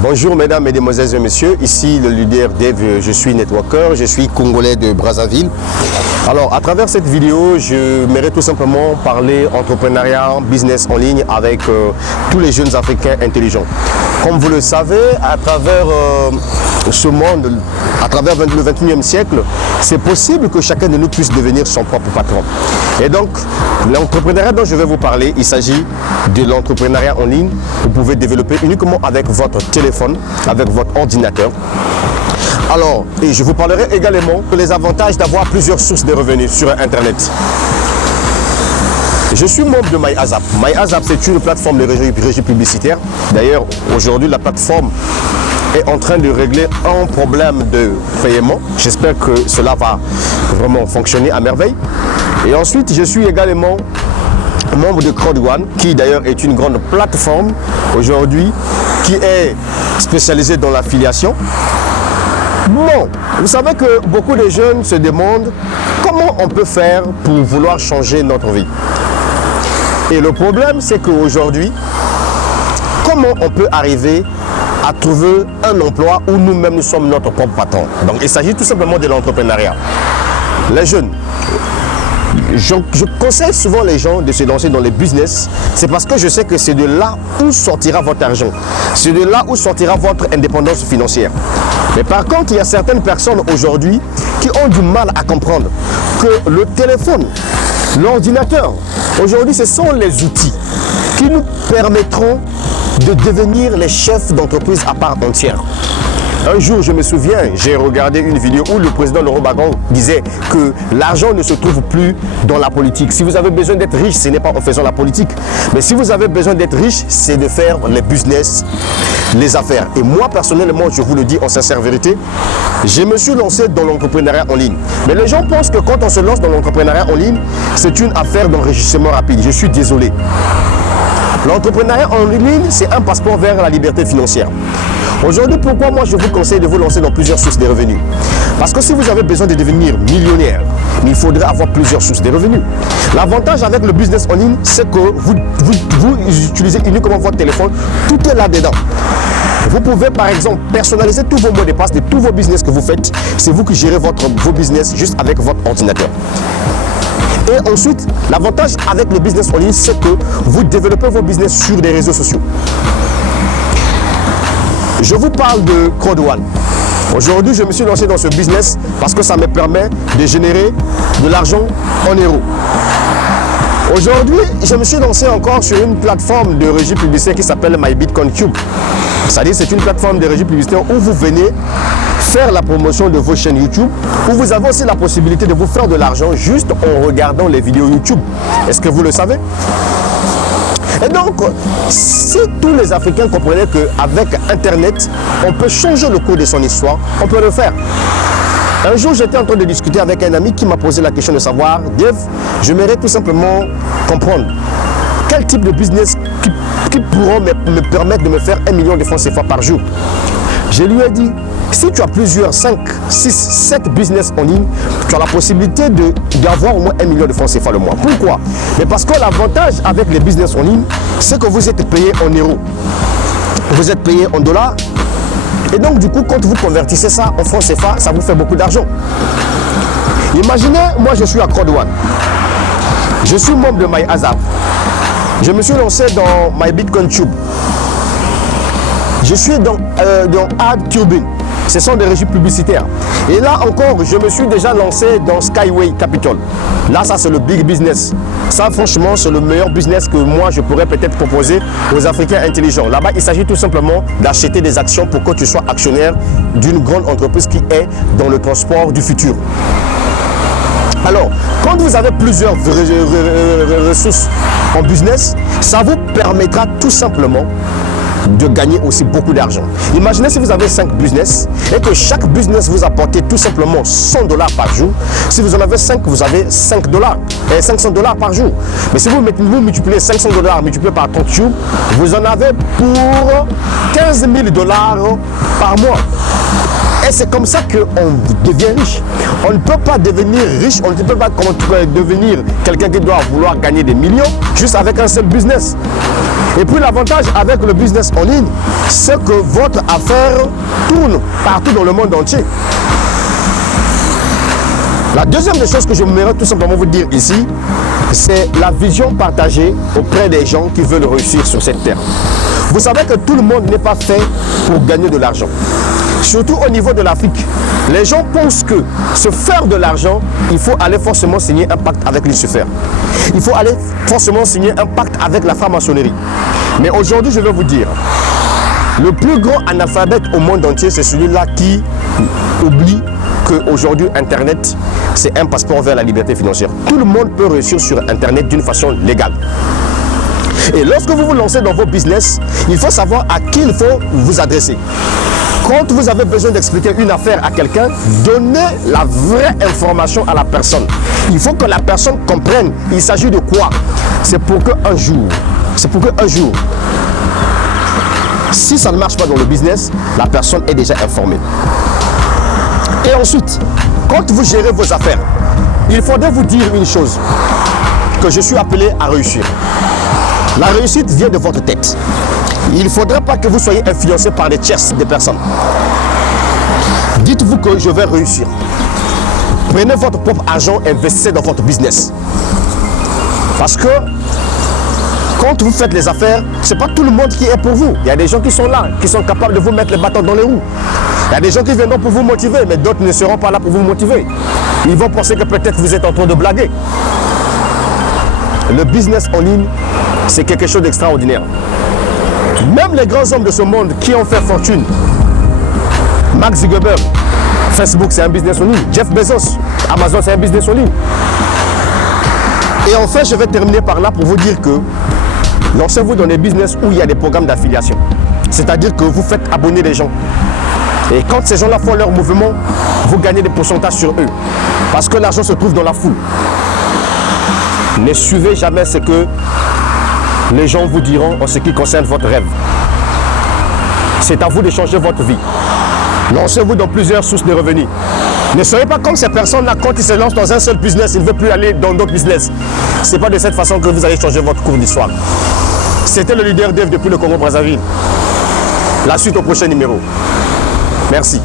Bonjour mesdames, mesdemoiselles et messieurs, ici le leader Dave, je suis networker, je suis congolais de Brazzaville. Alors à travers cette vidéo, je m'aimerais tout simplement parler entrepreneuriat, business en ligne avec tous les jeunes Africains intelligents. Comme vous le savez, à travers ce monde, à travers le 21e siècle, c'est possible que chacun de nous puisse devenir son propre patron. Et donc, l'entrepreneuriat dont je vais vous parler, il s'agit de l'entrepreneuriat en ligne. Vous pouvez développer uniquement avec votre téléphone, avec votre ordinateur. Alors, et je vous parlerai également des avantages d'avoir plusieurs sources de revenus sur Internet. Je suis membre de MyASAP. MyASAP, c'est une plateforme de régie publicitaire. D'ailleurs, aujourd'hui, la plateforme est en train de régler un problème de paiement. J'espère que cela va vraiment fonctionner à merveille. Et ensuite, je suis également membre de Crowd1, qui d'ailleurs est une grande plateforme aujourd'hui, qui est spécialisée dans l'affiliation. Bon, vous savez que beaucoup de jeunes se demandent comment on peut faire pour vouloir changer notre vie. Et le problème, c'est qu'aujourd'hui, comment on peut arriver à trouver un emploi où nous-mêmes nous sommes notre propre patron. Donc il s'agit tout simplement de l'entrepreneuriat. Les jeunes, je conseille souvent les gens de se lancer dans les business. C'est parce que je sais que c'est de là où sortira votre argent. C'est de là où sortira votre indépendance financière. Mais par contre, il y a certaines personnes aujourd'hui qui ont du mal à comprendre que le téléphone, l'ordinateur, aujourd'hui, ce sont les outils qui nous permettront de devenir les chefs d'entreprise à part entière. Un jour, je me souviens, j'ai regardé une vidéo où le président Laurent Gbagbo disait que l'argent ne se trouve plus dans la politique. Si vous avez besoin d'être riche, ce n'est pas en faisant la politique. Mais si vous avez besoin d'être riche, c'est de faire les business, les affaires. Et moi, personnellement, je vous le dis en sincère vérité, je me suis lancé dans l'entrepreneuriat en ligne. Mais les gens pensent que quand on se lance dans l'entrepreneuriat en ligne, c'est une affaire d'enrichissement rapide. Je suis désolé. L'entrepreneuriat en ligne, c'est un passeport vers la liberté financière. Aujourd'hui, pourquoi moi je vous conseille de vous lancer dans plusieurs sources de revenus? Parce que si vous avez besoin de devenir millionnaire, il faudrait avoir plusieurs sources de revenus. L'avantage avec le business en ligne, c'est que vous utilisez uniquement votre téléphone, tout est là-dedans. Vous pouvez par exemple personnaliser tous vos mots de passe de tous vos business que vous faites. C'est vous qui gérez vos business juste avec votre ordinateur. Et ensuite, l'avantage avec le business en ligne, c'est que vous développez vos business sur des réseaux sociaux. Je vous parle de Crowd1. Aujourd'hui, je me suis lancé dans ce business parce que ça me permet de générer de l'argent en euros. Aujourd'hui, je me suis lancé encore sur une plateforme de régie publicitaire qui s'appelle MyBitcoinCube. C'est-à-dire c'est une plateforme de régie publicitaire où vous venez faire la promotion de vos chaînes YouTube, où vous avez aussi la possibilité de vous faire de l'argent juste en regardant les vidéos YouTube. Est-ce que vous le savez? Et donc, si tous les Africains comprenaient qu'avec Internet, on peut changer le cours de son histoire, on peut le faire. Un jour, j'étais en train de discuter avec un ami qui m'a posé la question de savoir, Dave, j'aimerais tout simplement comprendre quel type de business qui pourront me permettre de me faire 1 million de francs CFA par jour. Je lui ai dit, si tu as plusieurs 5, 6, 7 business en ligne, tu as la possibilité d'avoir au moins 1 million de francs CFA le mois. Pourquoi? Mais parce que l'avantage avec les business en ligne, c'est que vous êtes payé en euros. Vous êtes payé en dollars. Et donc du coup, quand vous convertissez ça en francs CFA, ça vous fait beaucoup d'argent. Imaginez, moi je suis à Crowd1. Je suis membre de MyASAP. Je me suis lancé dans MyBitcoinCube. Je suis dans AdTurbine. Ce sont des régies publicitaires. Et là encore, je me suis déjà lancé dans Skyway Capital. Là, ça c'est le big business. Ça, franchement, c'est le meilleur business que moi, je pourrais peut-être proposer aux Africains intelligents. Là-bas, il s'agit tout simplement d'acheter des actions pour que tu sois actionnaire d'une grande entreprise qui est dans le transport du futur. Alors, quand vous avez plusieurs ressources en business, ça vous permettra tout simplement de gagner aussi beaucoup d'argent. Imaginez si vous avez 5 business et que chaque business vous apporte tout simplement 100 $ par jour. Si vous en avez 5, vous avez 5 $, 500 $ par jour. Mais si vous multipliez 500 $ multiplié par 30 jours, vous en avez pour 15 000 $ par mois. Et c'est comme ça qu'on devient riche. On ne peut pas devenir riche, on ne peut pas devenir quelqu'un qui doit vouloir gagner des millions juste avec un seul business. Et puis l'avantage avec le business en ligne, c'est que votre affaire tourne partout dans le monde entier. La deuxième des choses que je voudrais tout simplement vous dire ici, c'est la vision partagée auprès des gens qui veulent réussir sur cette terre. Vous savez que tout le monde n'est pas fait pour gagner de l'argent. Surtout au niveau de l'Afrique. Les gens pensent que se faire de l'argent, il faut aller forcément signer un pacte avec Lucifer. Il faut aller forcément signer un pacte avec la franc-maçonnerie. Mais aujourd'hui, je vais vous dire, le plus grand analphabète au monde entier, c'est celui-là qui oublie qu'aujourd'hui, Internet, c'est un passeport vers la liberté financière. Tout le monde peut réussir sur Internet d'une façon légale. Et lorsque vous vous lancez dans vos business, il faut savoir à qui il faut vous adresser. Quand vous avez besoin d'expliquer une affaire à quelqu'un, donnez la vraie information à la personne. Il faut que la personne comprenne. Il s'agit de quoi? C'est pour qu'un jour, si ça ne marche pas dans le business, la personne est déjà informée. Et ensuite, quand vous gérez vos affaires, il faudrait vous dire une chose, que je suis appelé à réussir. La réussite vient de votre tête. Il ne faudrait pas que vous soyez influencé par des tierces, des personnes. Dites-vous que je vais réussir. Prenez votre propre argent et investissez dans votre business. Parce que quand vous faites les affaires, ce n'est pas tout le monde qui est pour vous. Il y a des gens qui sont là, qui sont capables de vous mettre les bâtons dans les roues. Il y a des gens qui viendront pour vous motiver, mais d'autres ne seront pas là pour vous motiver. Ils vont penser que peut-être vous êtes en train de blaguer. Le business en ligne, c'est quelque chose d'extraordinaire. Même les grands hommes de ce monde qui ont fait fortune, Mark Zuckerberg, Facebook c'est un business en ligne, Jeff Bezos, Amazon c'est un business en ligne. Et enfin, je vais terminer par là pour vous dire que lancez-vous dans des business où il y a des programmes d'affiliation. C'est-à-dire que vous faites abonner les gens. Et quand ces gens-là font leur mouvement, vous gagnez des pourcentages sur eux. Parce que l'argent se trouve dans la foule. Ne suivez jamais ce que les gens vous diront en ce qui concerne votre rêve. C'est à vous de changer votre vie. Lancez-vous dans plusieurs sources de revenus. Ne soyez pas comme ces personnes-là, quand ils se lancent dans un seul business, ils ne veulent plus aller dans d'autres business. Ce n'est pas de cette façon que vous allez changer votre cours d'histoire. C'était le leader Dave depuis le Congo-Brazzaville. La suite au prochain numéro. Merci.